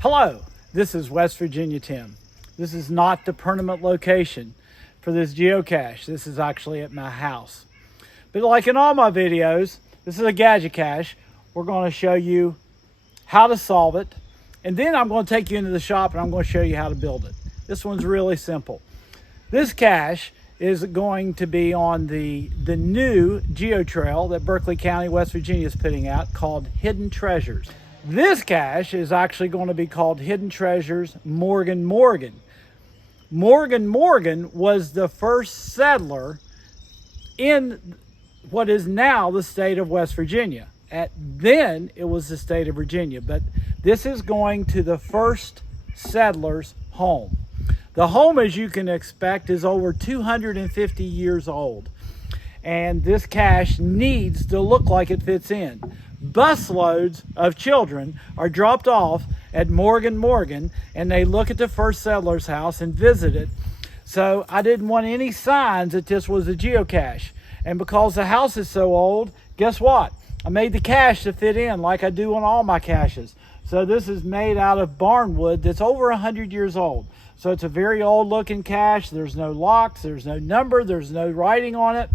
Hello, this is West Virginia Tim. This is not the permanent location for this geocache. This is actually at my house. But like in all my videos, this is a gadget cache. We're going to show you how to solve it, and then I'm going to take you into the shop and I'm going to show you how to build it. This one's really simple. This cache is going to be on the new geotrail that Berkeley County, West Virginia is putting out called Hidden Treasures. This cache is actually going to be called Hidden Treasures Morgan Morgan. Morgan Morgan was the first settler in what is now the state of West Virginia. Then it was the state of Virginia, but this is going to the first settler's home. The home, as you can expect, is over 250 years old, and this cache needs to look like it fits in. Busloads of children are dropped off at Morgan Morgan, and they look at the first settler's house and visit it. So I didn't want any signs that this was a geocache. And because the house is so old, guess what? I made the cache to fit in like I do on all my caches. So this is made out of barnwood that's over 100 years old. So it's a very old looking cache. There's no locks, there's no number, there's no writing on it.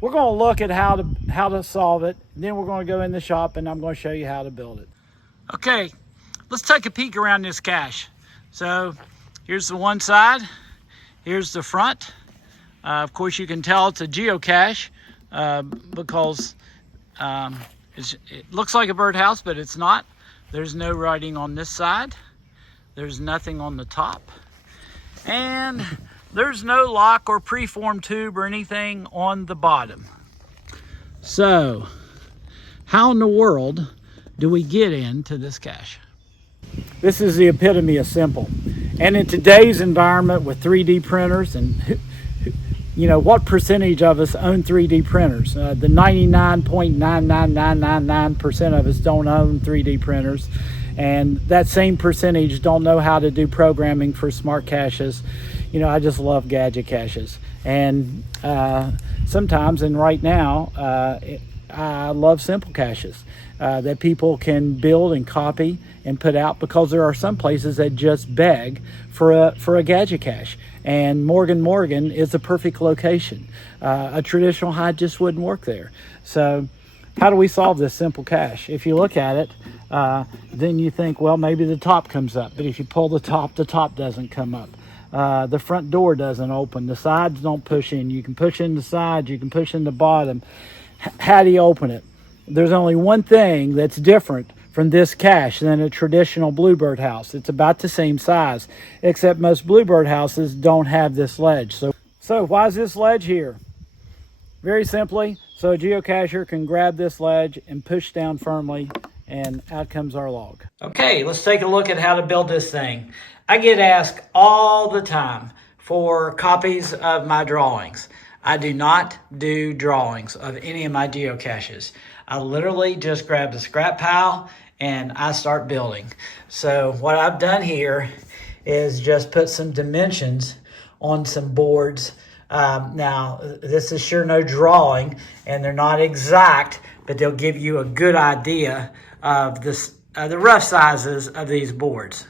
We're going to look at how to solve it. And then we're going to go in the shop and I'm going to show you how to build it. Okay, let's take a peek around this cache. So here's the one side, here's the front. Of course, you can tell it's a geocache because it looks like a birdhouse, but it's not. There's no writing on this side. There's nothing on the top. And there's no lock or preformed tube or anything on the bottom. So, how in the world do we get into this cache? This is the epitome of simple. And in today's environment with 3D printers, and you know, what percentage of us own 3D printers? The 99.99999% of us don't own 3D printers. And that same percentage don't know how to do programming for smart caches. You know, I just love gadget caches. And sometimes, and right now, I love simple caches that people can build and copy and put out, because there are some places that just beg for a gadget cache. And Morgan Morgan is the perfect location. A traditional hide just wouldn't work there. So how do we solve this simple cache? If you look at it, then you think, well, maybe the top comes up. But if you pull the top doesn't come up. The front door doesn't open. The sides don't push in. You can push in the sides. You can push in the bottom. How do you open it? There's only one thing that's different from this cache than a traditional bluebird house. It's about the same size, except most bluebird houses don't have this ledge. So why is this ledge here? Very simply, so a geocacher can grab this ledge and push down firmly, and out comes our log. Okay, let's take a look at how to build this thing. I get asked all the time for copies of my drawings. I do not do drawings of any of my geocaches. I literally just grab the scrap pile and I start building. So what I've done here is just put some dimensions on some boards. Now, this is sure no drawing, and they're not exact, but they'll give you a good idea of the rough sizes of these boards.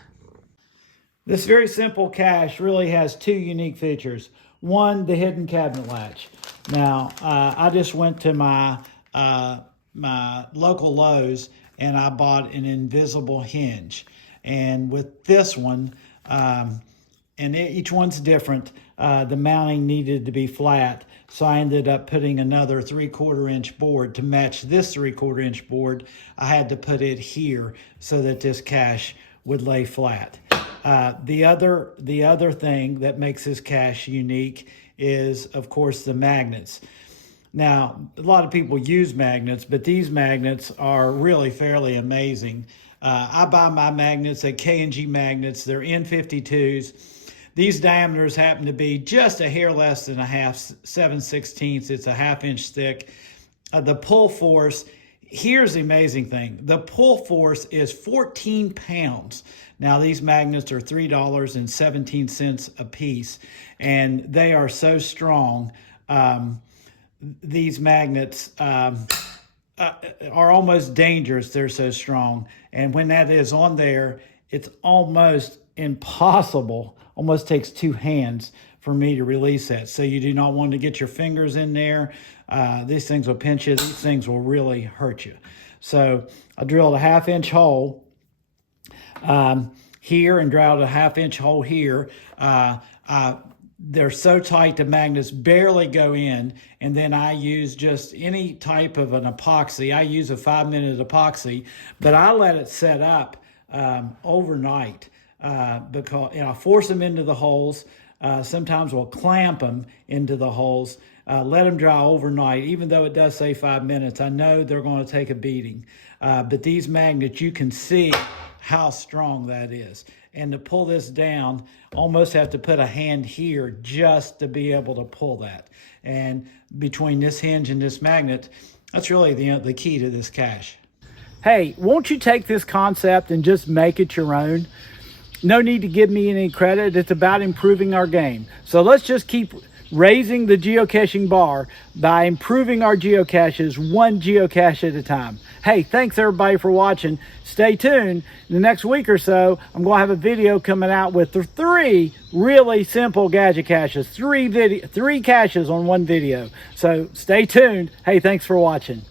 This very simple cache really has two unique features. One, the hidden cabinet latch. Now, I just went to my local Lowe's and I bought an invisible hinge. And with this one, each one's different, the mounting needed to be flat. So I ended up putting another 3/4 inch board to match this 3/4 inch board. I had to put it here so that this cache would lay flat. The other thing that makes this cache unique is, of course, the magnets. Now, a lot of people use magnets, but these magnets are really fairly amazing. I buy my magnets at K&G Magnets. They're N52s. These diameters happen to be just a hair less than a half, 7/16. It's a ½ inch thick. The pull force, here's the amazing thing. The pull force is 14 pounds. Now, these magnets are $3.17 a piece, and they are so strong. These magnets are almost dangerous. They're so strong. And when that is on there, it's almost impossible, almost takes two hands for me to release that. So you do not want to get your fingers in there. These things will pinch you. These things will really hurt you. So I drilled a 1/2-inch hole here and drilled a 1/2-inch hole here. They're so tight the magnets barely go in, and then I use just any type of an epoxy. I use a 5-minute epoxy, but I let it set up overnight because I force them into the holes. Sometimes we'll clamp them into the holes, let them dry overnight. Even though it does say 5 minutes, I know they're going to take a beating. But these magnets, you can see how strong that is. And to pull this down, almost have to put a hand here just to be able to pull that. And between this hinge and this magnet, that's really the key to this cache. Hey, won't you take this concept and just make it your own? No need to give me any credit. It's about improving our game. So let's just keep raising the geocaching bar by improving our geocaches one geocache at a time. Hey, thanks everybody for watching. Stay tuned. In the next week or so, I'm going to have a video coming out with 3 really simple gadget caches. 3 caches on one video. So stay tuned. Hey, thanks for watching.